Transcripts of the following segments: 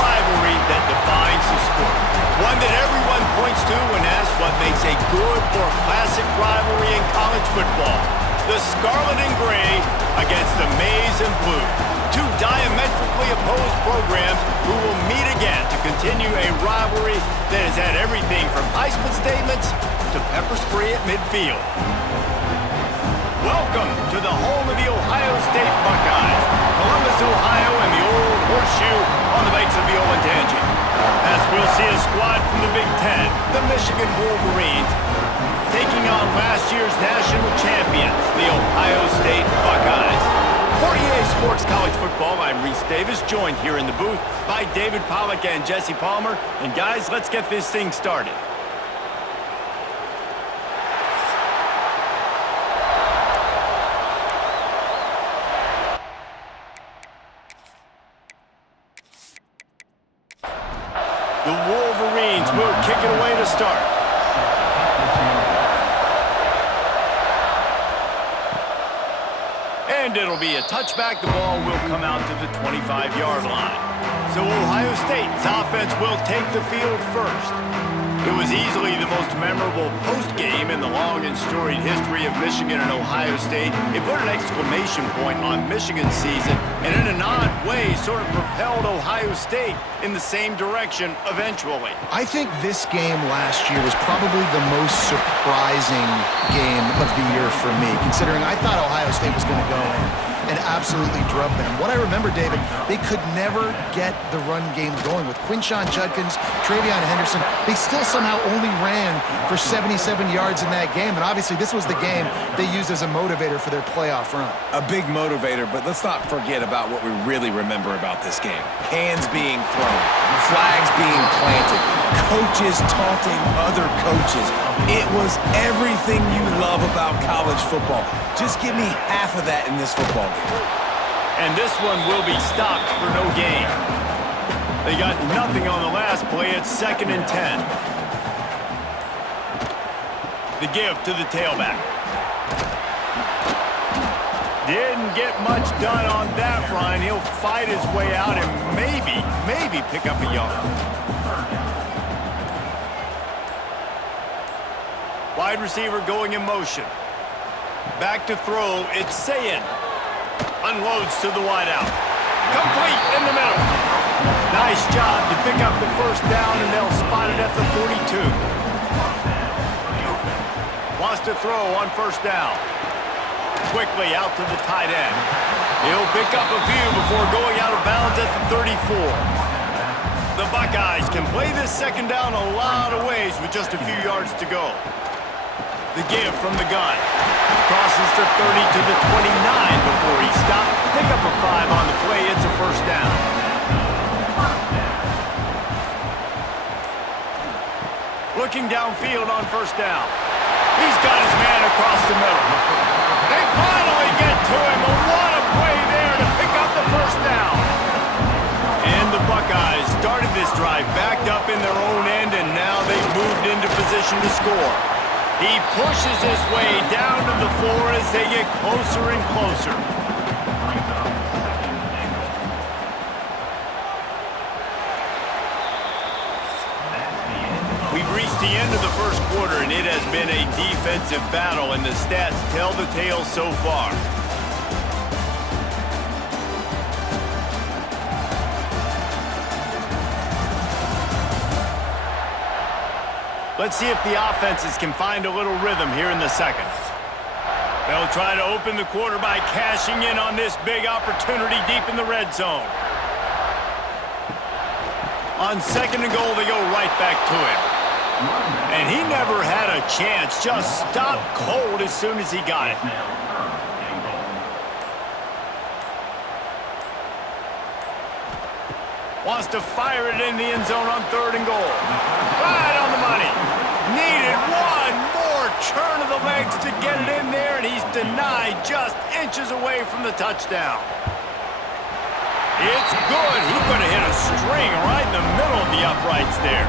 rivalry that defines the sport. One that everyone points to when asked what makes a good or classic rivalry in college football. The Scarlet and Gray against the Maize and Blue. Two diametrically opposed programs who will meet again to continue a rivalry that has had everything from Heisman statements to pepper spray at midfield. Welcome to the home of the Ohio State Buckeyes, Columbus, Ohio, and the old horseshoe on the banks of the Olentangy. As we'll see a squad from the Big Ten, the Michigan Wolverines, taking on last year's national champions, the Ohio State Buckeyes. For EA Sports College Football, I'm Reese Davis, joined here in the booth by David Pollack and Jesse Palmer. And guys, let's get this thing started. The Wolverines will kick it away to start. And it'll be a touchback. The ball will come out to the 25-yard line. So Ohio State's offense will take the field first. It was easily the most memorable post-game in the long and storied history of Michigan and Ohio State. It put an exclamation point on Michigan's season and in an odd way sort of propelled Ohio State in the same direction eventually. I think this game last year was probably the most surprising game of the year for me, considering I thought Ohio State was going to go in and absolutely drub them. What I remember, David, they could never get the run game going. With Quinshon Judkins, Travion Henderson, they still somehow only ran for 77 yards in that game. And obviously this was the game they used as a motivator for their playoff run. A big motivator, but let's not forget about what we really remember about this game. Hands being thrown, flags being planted, coaches taunting other coaches. It was everything you love about college football. Just give me half of that in this football game. And this one will be stopped for no gain. They got nothing on the last play. It's 2nd and 10. The give to the tailback. Didn't get much done on that run. He'll fight his way out and maybe pick up a yard. Wide receiver going in motion. Back to throw. It's Sayin. Unloads to the wideout. Complete in the middle. Nice job to pick up the first down, and they'll spot it at the 42. Wants to throw on first down. Quickly out to the tight end. He'll pick up a few before going out of bounds at the 34. The Buckeyes can play this second down a lot of ways with just a few yards to go. The give from the gun. Crosses the 30 to the 29 before he stopped. Pick up a 5 on the play. It's a first down. Looking downfield on first down. He's got his man across the middle. They finally get to him. What a play there to pick up the first down. And the Buckeyes started this drive backed up in their own end, and now they've moved into position to score. He pushes his way down to the floor as they get closer and closer. We've reached the end of the first quarter, and it has been a defensive battle, and the stats tell the tale so far. Let's see if the offenses can find a little rhythm here in the second. They'll try to open the quarter by cashing in on this big opportunity deep in the red zone. On 2nd and goal, they go right back to him. And he never had a chance, just stopped cold as soon as he got it. Wants to fire it in the end zone on 3rd and goal. Right on the money. Needed one more turn of the legs to get it in there, and he's denied just inches away from the touchdown. It's good. He could have hit a string right in the middle of the uprights there.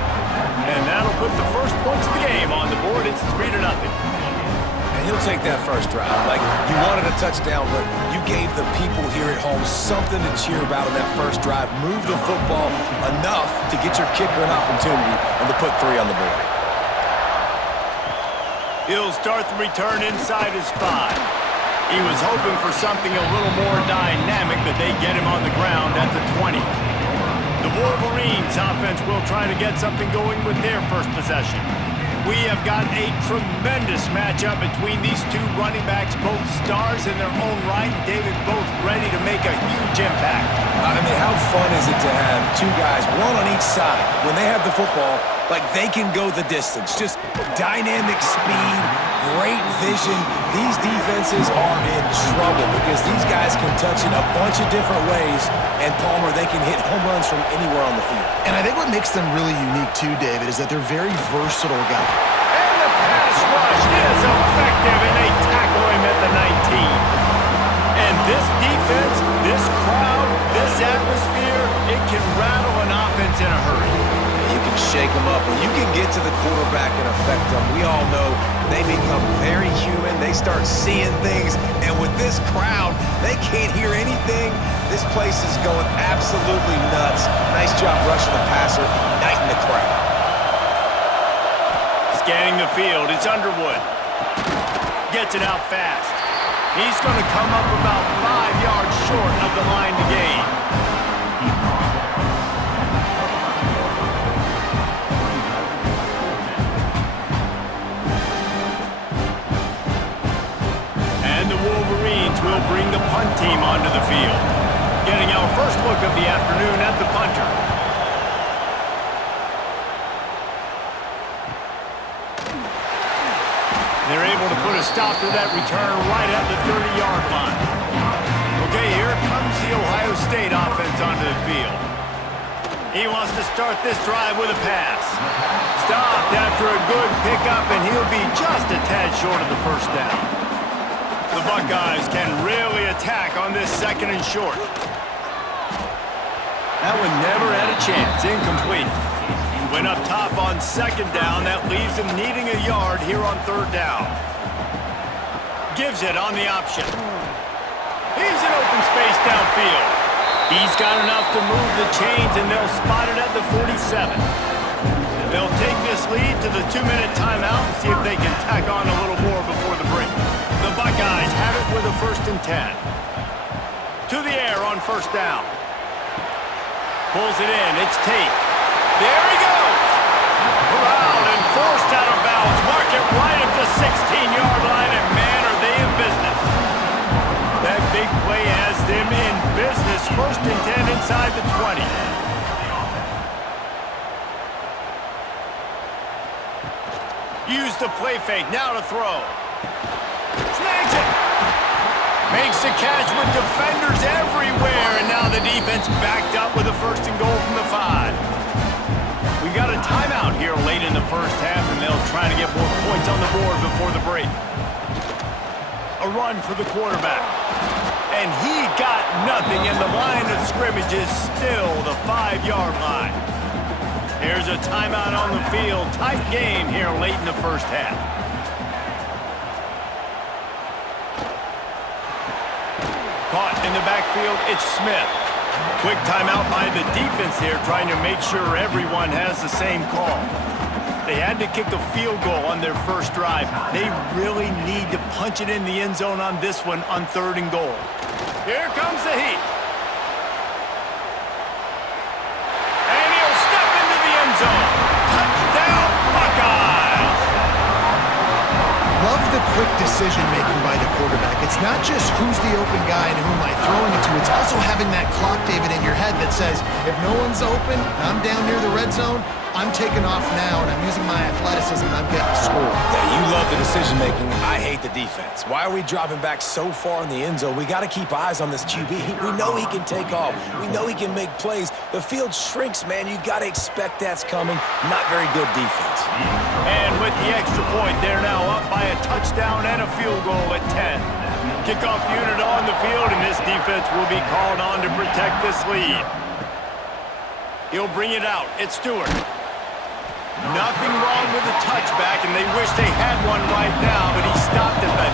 And that'll put the first points of the game on the board. It's 3-0. And he'll take that first drive. Like, you wanted a touchdown, but you gave the people here at home something to cheer about in that first drive. Move the football enough to get your kicker an opportunity and to put 3 on the board. He'll start the return inside his 5. He was hoping for something a little more dynamic, but they get him on the ground at the 20. The Wolverines offense will try to get something going with their first possession. We have got a tremendous matchup between these two running backs, both stars in their own right. David, both ready to make a huge impact. I mean, how fun is it to have 2 guys, one on each side, when they have the football, like they can go the distance. Just dynamic speed, great vision. These defenses are in trouble because these guys can touch it a bunch of different ways, and Palmer, they can hit home runs from anywhere on the field. And I think what makes them really unique too, David, is that they're very versatile guys. And the pass rush is effective, and they tackle him at the 19. And this defense, this crowd, this atmosphere, it can rattle an offense in a hurry. You can shake them up. When you can get to the quarterback and affect them, we all know they become very human. They start seeing things. And with this crowd, they can't hear anything. This place is going absolutely nuts. Nice job rushing the passer, igniting the crowd. Scanning the field, it's Underwood. Gets it out fast. He's going to come up about 5 yards short of the line to gain. And the Wolverines will bring the punt team onto the field. Getting our first look of the afternoon at the punter. They're able to put a stop to that return right at the 30-yard line. Okay, here comes the Ohio State offense onto the field. He wants to start this drive with a pass. Stopped after a good pickup, and he'll be just a tad short of the first down. The Buckeyes can really attack on this 2nd and short. That one never had a chance. Incomplete. Went up top on 2nd down. That leaves him needing a yard here on 3rd down. Gives it on the option. He's in open space downfield. He's got enough to move the chains, and they'll spot it at the 47. They'll take this lead to the 2-minute timeout and see if they can tack on a little more before the break. The Buckeyes have it with a 1st and 10. To the air on 1st down. Pulls it in. It's Tate. There he goes. Corralled and forced out of bounds. Mark it right at the 16-yard line, and man, are they in business. That big play has them in business. 1st and 10 inside the 20. Use the play fake. Now to throw. Snags it. Makes the catch with defenders everywhere, and now the defense backed up with a 1st and goal from the 5. We got a timeout here late in the first half, and they'll try to get more points on the board before the break. A run for the quarterback. And he got nothing, and the line of scrimmage is still the 5-yard line. Here's a timeout on the field. Tight game here late in the first half. Caught in the backfield, it's Smith. Quick timeout by the defense here, trying to make sure everyone has the same call. They had to kick a field goal on their first drive. They really need to punch it in the end zone on this one on 3rd and goal. Here comes the heat. And he'll step into the end zone. Touchdown, Buckeyes! Love the quick decision-making by the quarterback. It's not just who's the open guy and who am I throwing it to. It's also having that clock, David, in your head that says, if no one's open and I'm down near the red zone, I'm taking off now, and I'm using my athleticism, and I'm getting a score. Yeah, you love the decision-making. I hate the defense. Why are we dropping back so far in the end zone? We got to keep eyes on this QB. We know he can take off. We know he can make plays. The field shrinks, man. You got to expect that's coming. Not very good defense. And with the extra point, they're now up by a touchdown and a field goal at 10. Kickoff unit on the field, and this defense will be called on to protect this lead. He'll bring it out. It's Stewart. Nothing wrong with the touchback, and they wish they had one right now, but he stopped at the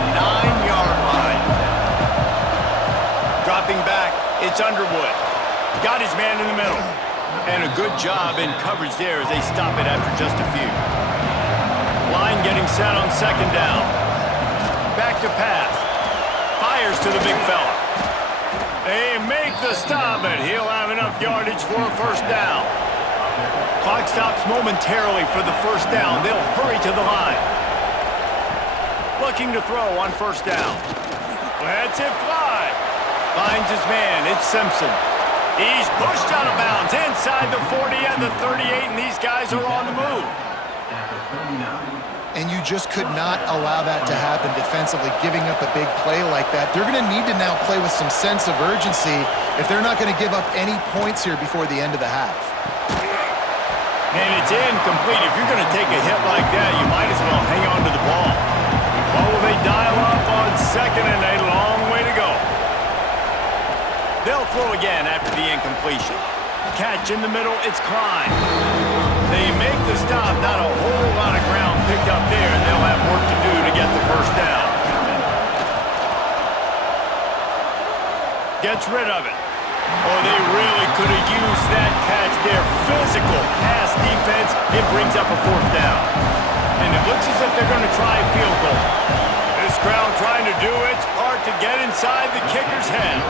dropping back. It's Underwood. Got his man in the middle. And a good job in coverage there as they stop it after just a few. Line getting set on second down. Back to pass. Fires to the big fella. They make the stop, and he'll have enough yardage for a first down. Clock stops momentarily for the first down. They'll hurry to the line. Looking to throw on first down. Lets it fly. Finds his man. It's Simpson. He's pushed out of bounds inside the 40 and the 38, and these guys are on the move. And you just could not allow that to happen defensively, giving up a big play like that. They're going to need to now play with some sense of urgency if they're not going to give up any points here before the end of the half. And it's incomplete. If you're going to take a hit like that, you might as well hang on to the ball. What will they dial up on second and a long way to go? They'll throw again after the incompletion. Catch in the middle, it's Klein. They make the stop, not a whole lot of ground picked up there, and they'll have work to do to get the first down. Gets rid of it. Oh, they really could have used that catch there. Physical pass defense, it brings up a fourth down. And it looks as if they're going to try a field goal. This crowd trying to do its part to get inside the kicker's head.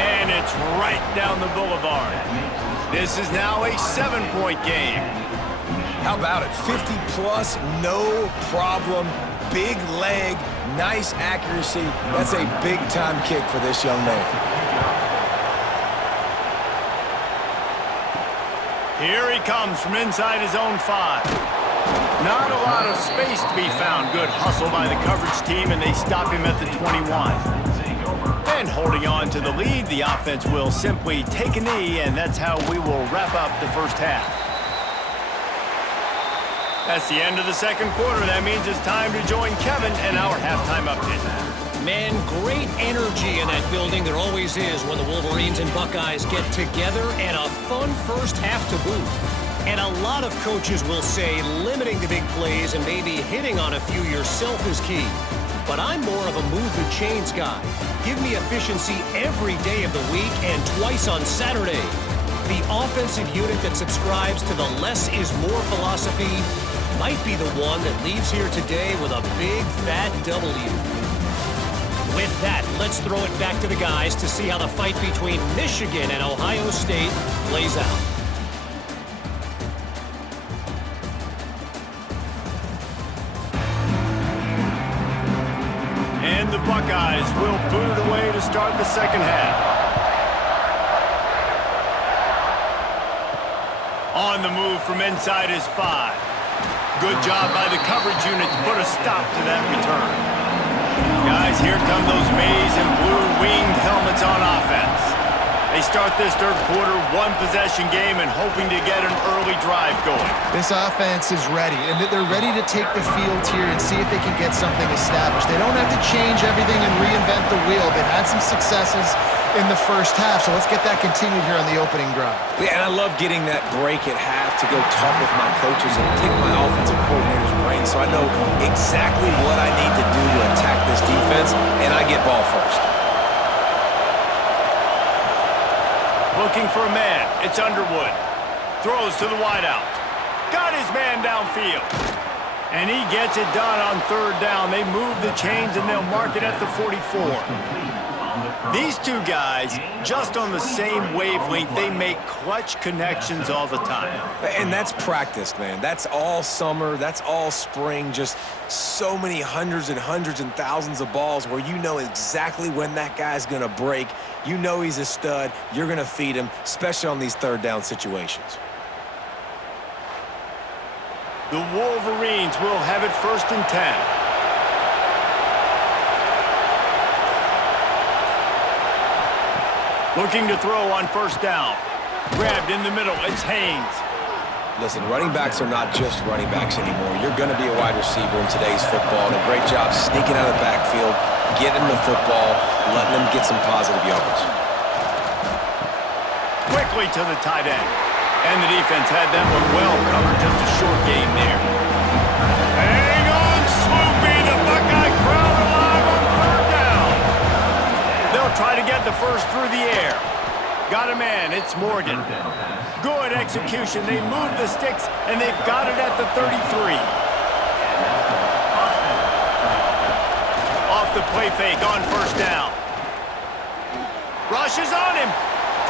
And it's right down the boulevard. This is now a 7-point game. How about it? 50-plus, no problem. Big leg, nice accuracy. That's a big-time kick for this young man. Here he comes from inside his own 5. Not a lot of space to be found. Good hustle by the coverage team, and they stop him at the 21. And holding on to the lead, the offense will simply take a knee, and that's how we will wrap up the first half. That's the end of the second quarter. That means it's time to join Kevin and our halftime update. Man, great energy in that building. There always is when the Wolverines and Buckeyes get together, and a fun first half to boot. And a lot of coaches will say limiting the big plays and maybe hitting on a few yourself is key. But I'm more of a move the chains guy. Give me efficiency every day of the week and twice on Saturday. The offensive unit that subscribes to the less is more philosophy might be the one that leaves here today with a big fat W. With that, let's throw it back to the guys to see how the fight between Michigan and Ohio State plays out. And the Buckeyes will boot it away to start the second half. On the move from inside his 5. Good job by the coverage unit to put a stop to that return. Guys, here come those maize and blue winged helmets on offense. They start this third quarter one-possession game and hoping to get an early drive going. This offense is ready, and they're ready to take the field here and see if they can get something established. They don't have to change everything and reinvent the wheel. They've had some successes in the first half, so let's get that continued here on the opening drive. Yeah, and I love getting that break at half to go talk with my coaches and pick my offensive coordinator's brain so I know exactly what I need to do to attack this defense, and I get ball first. Looking for a man. It's Underwood. Throws to the wideout. Got his man downfield. And he gets it done on third down. They move the chains and they'll mark it at the 44. These two guys, just on the same wavelength, they make clutch connections all the time. And that's practice, man. That's all summer. That's all spring. Just so many hundreds and thousands of balls where you know exactly when that guy's going to break. You know he's a stud. You're going to feed him, especially on these third down situations. The Wolverines will have it 1st and 10. Looking to throw on first down. Grabbed in the middle. It's Haynes. Listen, running backs are not just running backs anymore. You're going to be a wide receiver in today's football. And a great job sneaking out of the backfield, getting the football, letting them get some positive yards. Quickly to the tight end. And the defense had that one well covered. Just a short game there. Hang on, Swoopy. The Buckeye crowd alive on third down. They'll try to get the the first through the air. Got a man, it's Morgan. Good execution. They move the sticks, and they've got it at the 33. Off the play fake on first down. Rushes on him,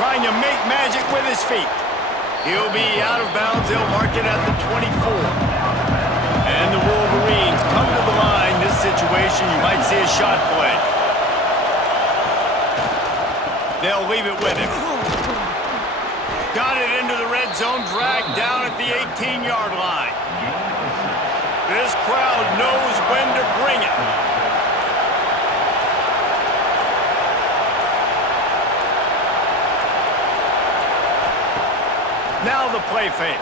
trying to make magic with his feet. He'll be out of bounds. They'll mark it at the 24. And the Wolverines come to the line. This situation, you might see a shot play. They'll leave it with him. Got it into the red zone, dragged down at the 18-yard line. This crowd knows when to bring it. Now the play fake.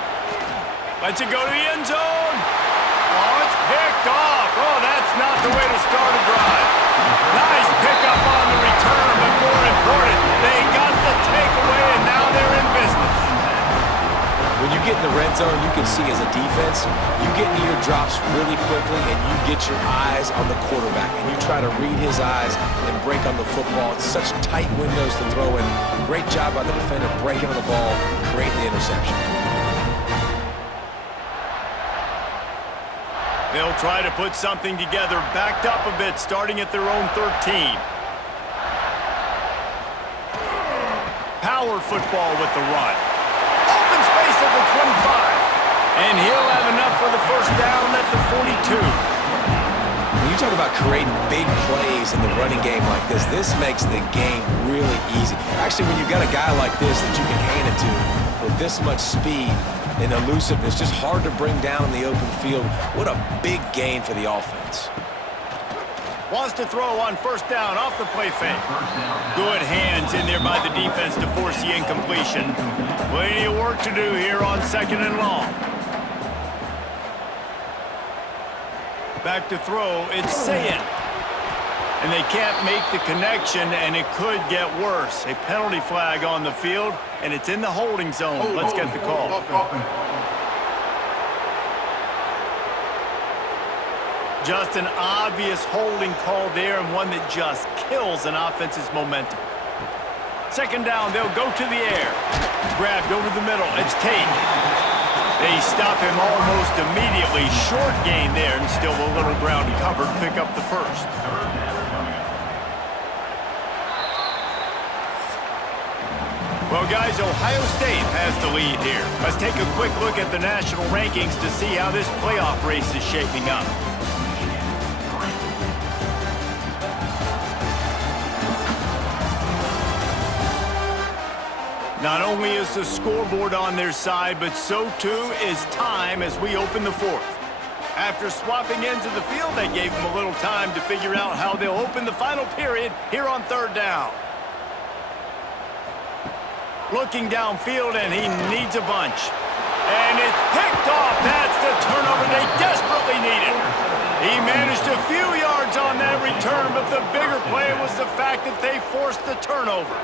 Lets it go to the end zone. Oh, it's picked off. Oh, that's not the way to start a drive. Nice pickup on the return, but more important, they got the takeaway, and now they're in business. When you get in the red zone, you can see as a defense, you get into your drops really quickly and you get your eyes on the quarterback and you try to read his eyes and break on the football. It's such tight windows to throw in. Great job by the defender breaking on the ball, creating the interception. They'll try to put something together, backed up a bit, starting at their own 13. Power football with the run. Open space at the 25. And he'll have enough for the first down at the 42. When you talk about creating big plays in the running game like this makes the game really easy. Actually, when you've got a guy like this that you can hand it to with this much speed and elusiveness, just hard to bring down in the open field. What a big gain for the offense. Wants to throw on first down off the play fake. Good hands in there by the defense to force the incompletion. Plenty of work to do here on second and long. Back to throw, it's Sayin. And they can't make the connection, and it could get worse. A penalty flag on the field, and it's in the holding zone. Let's get the call. Just an obvious holding call there, and one that just kills an offense's momentum. Second down, they'll go to the air. Grabbed over the middle, it's Tate. They stop him almost immediately. Short gain there, and still a little ground covered. Pick up the first. Well, guys, Ohio State has the lead here. Let's take a quick look at the national rankings to see how this playoff race is shaping up. Not only is the scoreboard on their side, but so too is time as we open the fourth. After swapping into the field, they gave them a little time to figure out how they'll open the final period here on third down. Looking downfield, and he needs a bunch. And it's picked off. That's the turnover they desperately needed. He managed a few yards on that return, but the bigger play was the fact that they forced the turnover.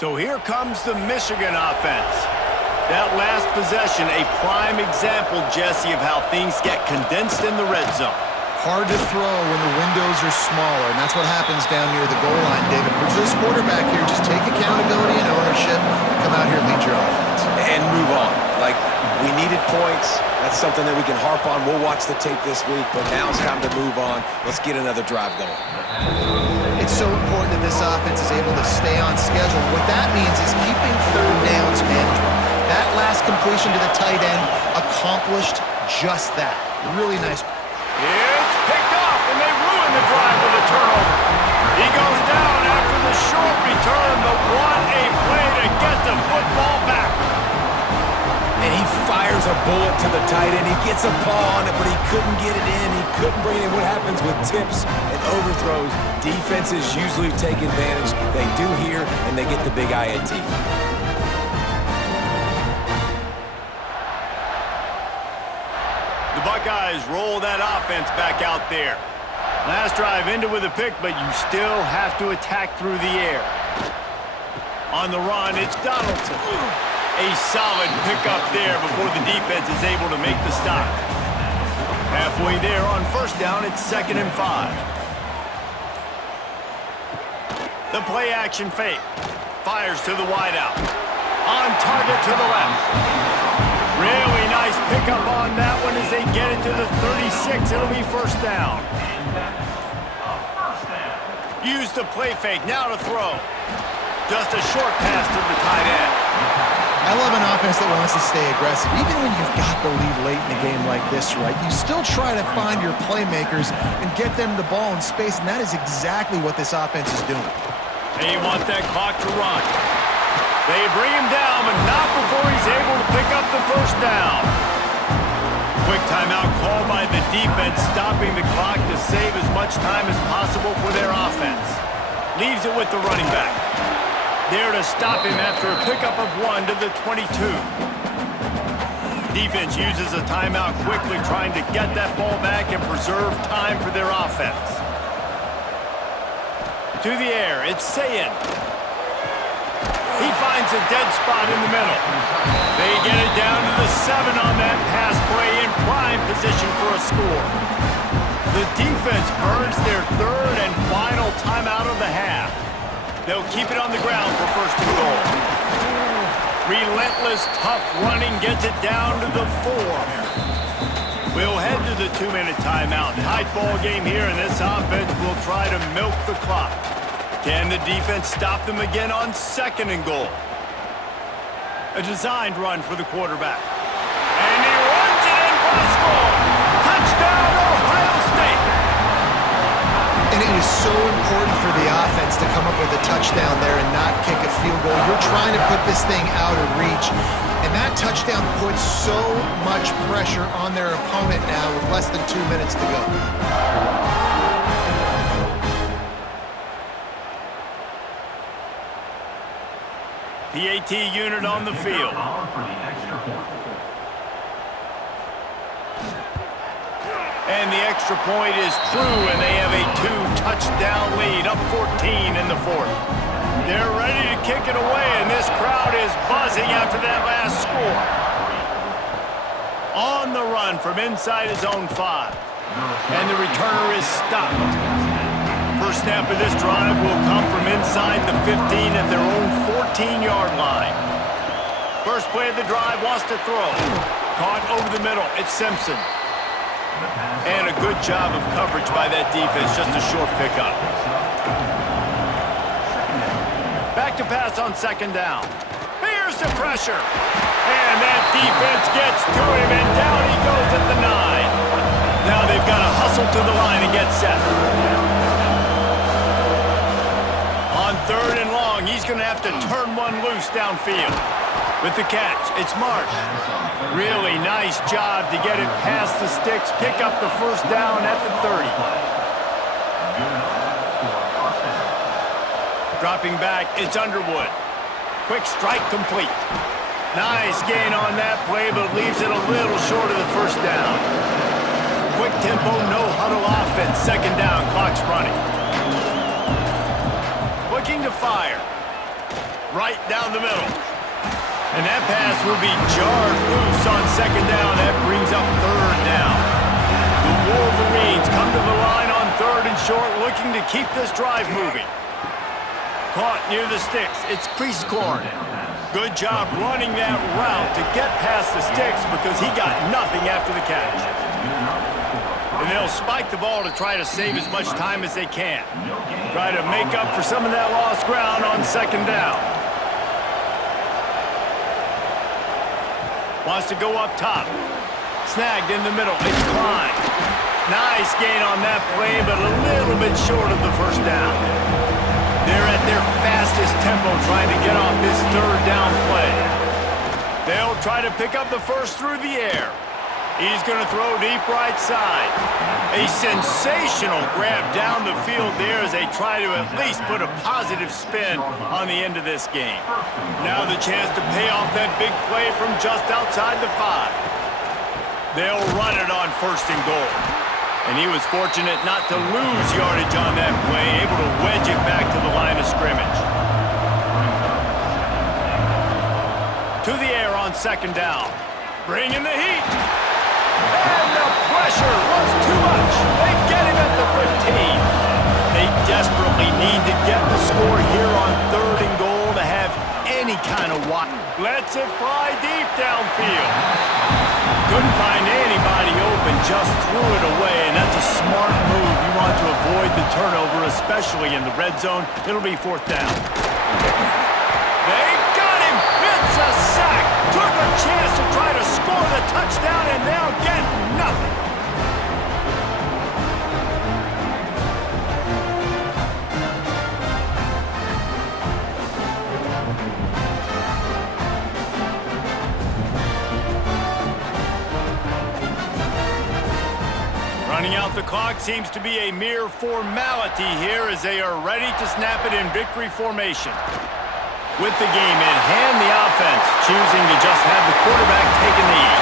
So here comes the Michigan offense. That last possession, a prime example, Jesse, of how things get condensed in the red zone. Hard to throw when the windows are smaller, and that's what happens down near the goal line, David. For this quarterback here, just take accountability and ownership and come out here and lead your offense. And move on. Like, we needed points. That's something that we can harp on. We'll watch the tape this week, but now it's time to move on. Let's get another drive going. It's so important that this offense is able to stay on schedule. What that means is keeping third downs manageable. That last completion to the tight end accomplished just that. Really nice. It's picked off, and they ruin the drive with a turnover. He goes down after the short return, but what a play to get the football back. And he fires a bullet to the tight end. He gets a paw on it, but he couldn't get it in. He couldn't bring it in. What happens with tips and overthrows? Defenses usually take advantage. They do here, and they get the big INT. The Buckeyes roll that offense back out there. Last drive ended with a pick, but you still have to attack through the air. On the run, it's Donaldson. A solid pickup there before the defense is able to make the stop. Halfway there on first down, it's 2nd and 5. The play action fake. Fires to the wideout. On target to the left. Really nice pickup on that one as they get it to the 36. It'll be first down. Use the play fake. Now to throw. Just a short pass to the tight end. I love an offense that wants to stay aggressive. Even when you've got the lead late in a game like this, right, you still try to find your playmakers and get them the ball in space, and that is exactly what this offense is doing. They want that clock to run. They bring him down, but not before he's able to pick up the first down. Quick timeout called by the defense, stopping the clock to save as much time as possible for their offense. Leaves it with the running back. There to stop him after a pickup of 1 to the 22. Defense uses a timeout quickly, trying to get that ball back and preserve time for their offense. To the air, it's Sayin. He finds a dead spot in the middle. They get it down to the 7 on that pass play in prime position for a score. The defense burns their 3rd and final timeout of the half. They'll keep it on the ground for 1st and goal. Relentless, tough running gets it down to the 4. We'll head to the 2-minute timeout. Tight ball game here, and this offense will try to milk the clock. Can the defense stop them again on 2nd and goal? A designed run for the quarterback. And he runs it in for the score. Touchdown, Ohio State. And it is so important for the offense to come up with a touchdown there and not kick a field goal. You're trying to put this thing out of reach. And that touchdown puts so much pressure on their opponent now with less than 2 minutes to go. PAT unit on the field. And the extra point is true, and they have a 2-touchdown lead, up 14 in the 4th. They're ready to kick it away, and this crowd is buzzing after that last score. On the run from inside his own 5. And the returner is stopped. First snap of this drive will come from inside the 15 at their own 14-yard line. First play of the drive wants to throw. Caught over the middle. It's Simpson. And a good job of coverage by that defense. Just a short pickup. Back to pass on 2nd down. Here's the pressure. And that defense gets to him, and down he goes at the 9. Now they've got to hustle to the line and get set. On 3rd and long, he's going to have to turn one loose downfield. With the catch, it's Marsh. Really nice job to get it past the sticks, pick up the first down at the 30. Dropping back, it's Underwood. Quick strike complete. Nice gain on that play, but leaves it a little short of the first down. Quick tempo, no huddle offense. 2nd down, clock's running. Looking to fire. Right down the middle. And that pass will be jarred loose on 2nd down. That brings up 3rd down. The Wolverines come to the line on 3rd and short, looking to keep this drive moving. Caught near the sticks. It's Priestcorn. Good job running that route to get past the sticks because he got nothing after the catch. And they'll spike the ball to try to save as much time as they can. Try to make up for some of that lost ground on 2nd down. Wants to go up top. Snagged in the middle. It's Klein. Nice gain on that play, but a little bit short of the first down. They're at their fastest tempo trying to get off this 3rd down play. They'll try to pick up the first through the air. He's going to throw deep right side. A sensational grab down the field there as they try to at least put a positive spin on the end of this game. Now the chance to pay off that big play from just outside the 5. They'll run it on 1st and goal. And he was fortunate not to lose yardage on that play, able to wedge it back to the line of scrimmage. To the air on second down. Bringing the heat. And the pressure was too much. They get him at the 15. They desperately need to get the score here on 3rd and goal to have any kind of wide. Lets it fly deep downfield. Couldn't find anybody open, just threw it away, and that's a smart move. You want to avoid the turnover, especially in the red zone. It'll be 4th down. They got him! It's a sack! Took a chance to try to score the touchdown, and they'll get nothing. Running out the clock seems to be a mere formality here as they are ready to snap it in victory formation. With the game in hand, the offense choosing to just have the quarterback taking the lead.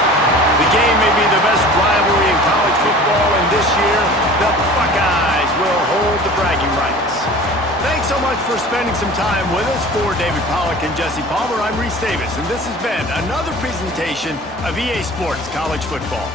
The game may be the best rivalry in college football, and this year, the Buckeyes will hold the bragging rights. Thanks so much for spending some time with us. For David Pollack and Jesse Palmer, I'm Reese Davis, and this has been another presentation of EA Sports College Football.